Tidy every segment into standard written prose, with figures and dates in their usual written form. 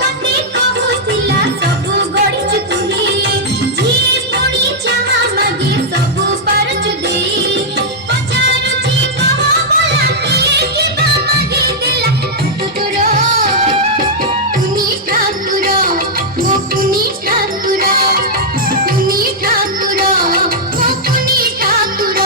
मते कहुथिला सबु गढिछु तुही जिए पुणी चाहा मागे सबु पारुछु देई पचारुछि कह बोला किए किबा मागे देला ठाकुर कुनी ठाकुर मो कुनी ठाकुर कुनी ठाकुर मो कुनी ठाकुर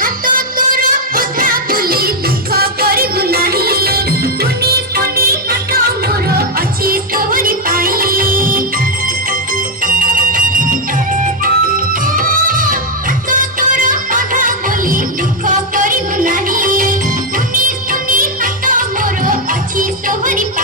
हाथ तोर ओधा बोली दुख करिबु नाही पुनी पुनी हाथ मोर अछि तोहरी पाई हाथ तोर ओधा बोली दुख करिबु नाही पुनी पुनी हाथ मोर अछि तोहरी पाई